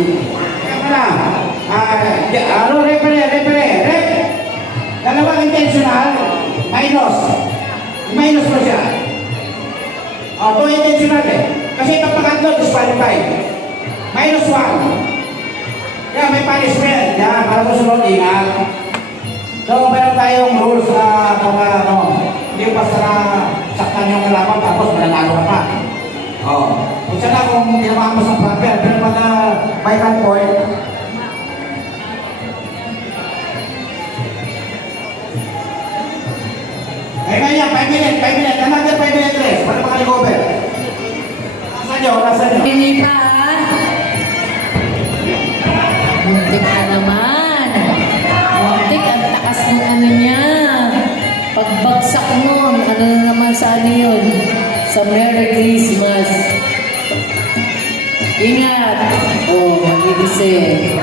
Tama lang. Referee. Dalawang intentional, minus. Minus mo siya. Ito intentional eh. Kasi itong pangatlo, disqualified. Minus 1. Yan, may punishment. Yan, para susunod, ingat. So, meron tayong rules na para, hindi basta na saktan yung kalaban, tapos mananalo ka pa. Kung siya na kung ginawa mo sa proper, pero pag may point, kaya 5 minutes, another 5 minutes rest, para makarecover. Nasa nyo. Hindi pa. Muntik na naman. Muntik, ang takas ng ano niya. Pagbagsak nun, ano na naman sa ano yun? Sa Merry Christmas. Ingat. Magigising.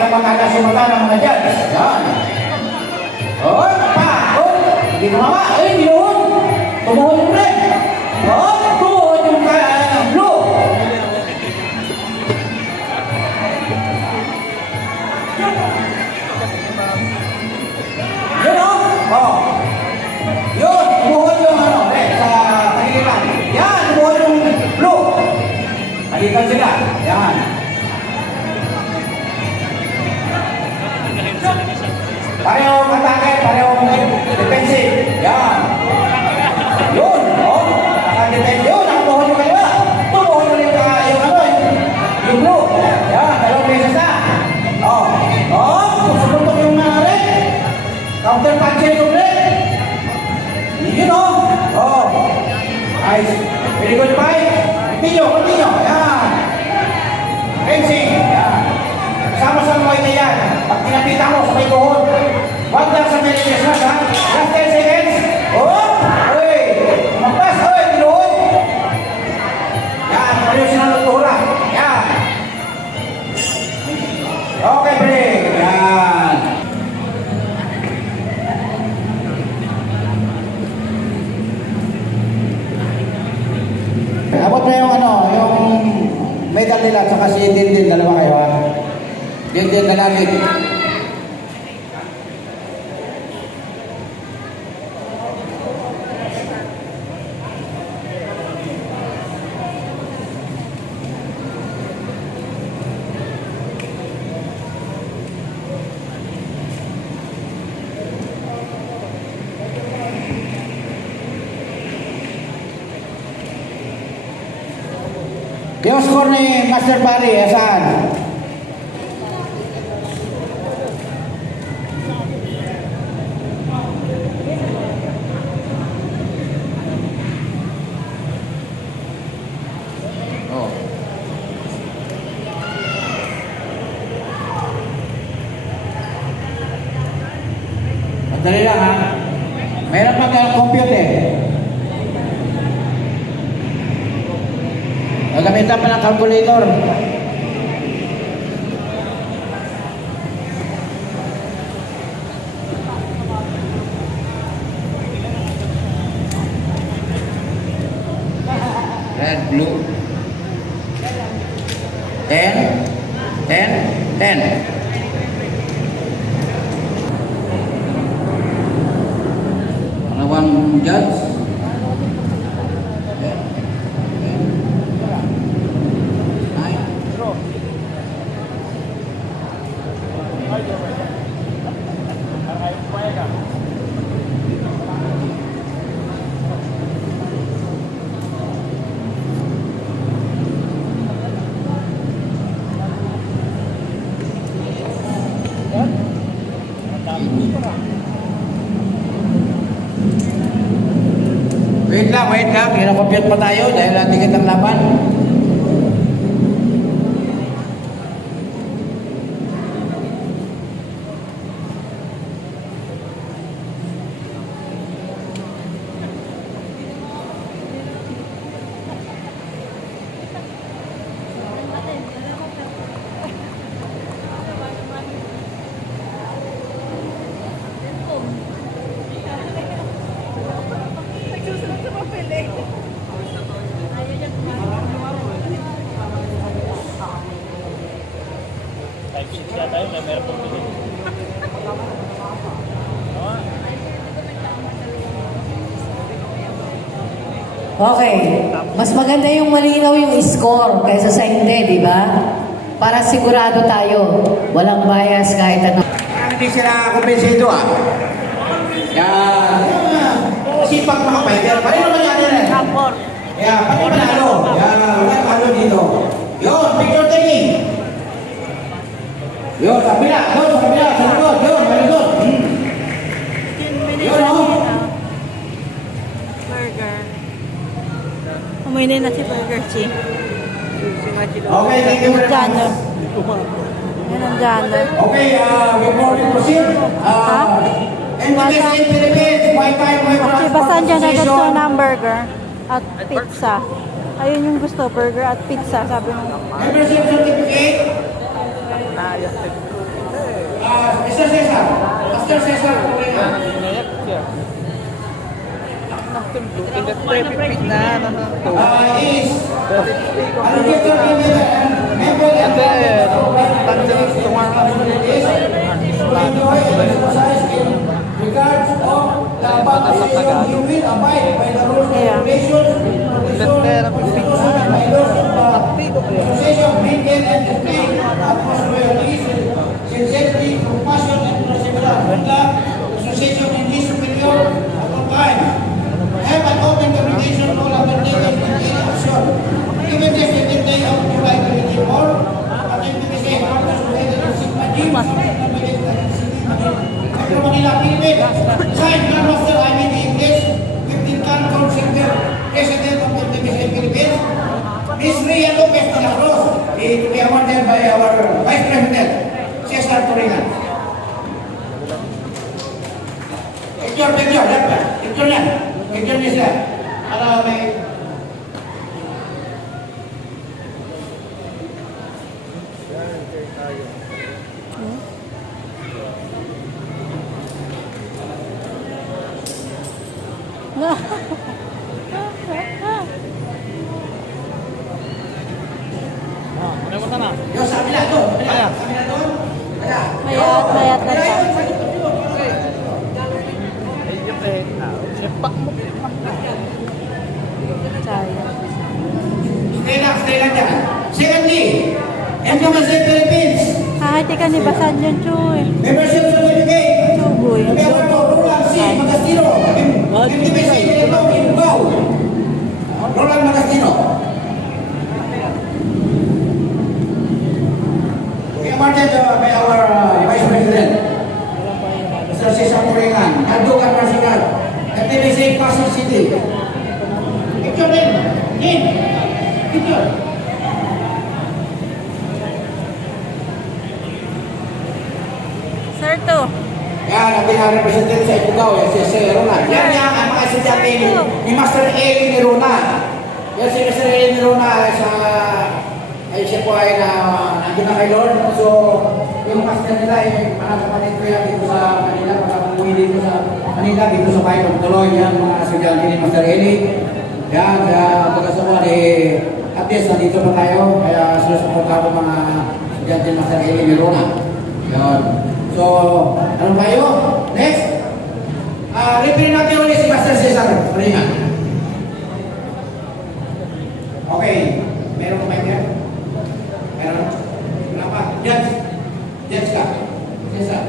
na magkakasumata ng mga judge. Yan. Oh, pa. Oh, hindi mama. Eh, binuhon. Tumuhon yung red. Oh, tumuhon yung blue. Yun oh. Oh. Yun, tumuhon yung red sa tagiliran. Yan, tumuhon yung blue. Halikan sila. Yan. Parehong atake, parehong defensive. Yan. Yun, oh. Naka-defense yun, nakabuhon yung kaliwa. Tumuhon mo yung yung blue. Yan, dalawang beses na. Oh. Oh, susuntok yung red. Counter punch yung red. Yun, oh. Oh. Nice. Very good fight. Continue. Yan. Fencing. Yan. Sama-sama kayo na yan. Pag pinapita mo sa may tuhod, wag lang sa may resistance, ha? Last 10 seconds. Oh! Uy! Magpas! Uy! Tinuhod! Yan. Pareho sinunod tuhura. Yan. Okay, break. Yan. Abot na yung yung medal nila at saka si Dindin, dalawa kayo, ha? Dindin na lagi. Yung score ni Master Barry, saan? Oh. Madali lang, ha? Mayroon mag-compute eh. Gagamitan pa ng calculator. Red, blue. 10, 10, 10. Pangalawang judge. Wait lang. Kinakompute pa tayo dahil natigit ang laban. Okay. Mas maganda yung malinaw yung score kaysa sa hindi, di ba? Para sigurado tayo. Walang bias kahit ano. Hindi sila kumpensido, ah. Yan. Sipag mga fighter. Paano naman yan rin? Yan. Paano panalo? Yan. Wala panalo dito. Yun. Picture taking. Yun. Sa kabila. Yun. Sa kabila. Sa likod. Yun. Sa likod. Yun, oh. Burger. Uminin na si Burger Chi. Okay. Thank you very much. Yan ang genre. Okay. Before we proceed, NTS in Philippines, Wi-Fi, Si Basan dyan na gusto ng burger at pizza. Ayun yung gusto, burger at pizza, sabi mo. membership certificate. Mr. Cesar. Master Cesar Correa. Is Alligator member and regards of the above decision, you will abide by the rules and regulations, constitution and bylaws of the association, maintain and display atmosphere of peace, sincerity, compassion, and perseverance. The association in this superior compliance. Have an open communication to all undertakers in any action. Given this the day of July 24, at MPBC partners located in Sigma Gym, Metro Manila, Philippines. Signed, Grandmaster Jaime D. Ingles, 15 Cancun Center, President of MPBC Philippines. Ms. Rhea Lopez de la Cruz, to be awarded by our Vice President, Cesar Torringan. Picture, picture yan. Picture niya sila. Para may... Yo, sa kabila doon. Kabila doon. Mayat na siya. Sayang. Stay lang dyan. Secondly, MPBC Philippines, Kahit ka ni Basan yun, Chuy. membership certificate. Chuboy. Member to Roland C. Magastino. MPBC Philippines, Inbaw. Roland Magastino. We awarded by our Vice President, Mr. Cesar Corringan, Aldugan Marsigan, MPBC Pasig City. Picture din. Picture. Sir, to. Yan ang pinaka-representative sa Ifugao, si Roland. Yan ang mga estudyante ni Master Eli ni Rona. Yan si Master Eli ni Rona ay siya po ay nandun na kay Lord. So, yung master nila ay panagkapalit ko yan dito sa Manila, pagkakuwi dito sa Manila, dito sa bahay pagtuloy. Yan mga estudyante ni Master Eli. Yan, pagkasukuan at least nandito na tayo, kaya sinusuporta ko mga estudyante ni Master Eli ni Rona. Yan. So, ano tayo? Next. Referee natin ulit si Master Cesar Corringan. Okay. Meron ba yan? Meron? Wala pa. Judge ka. Cesar.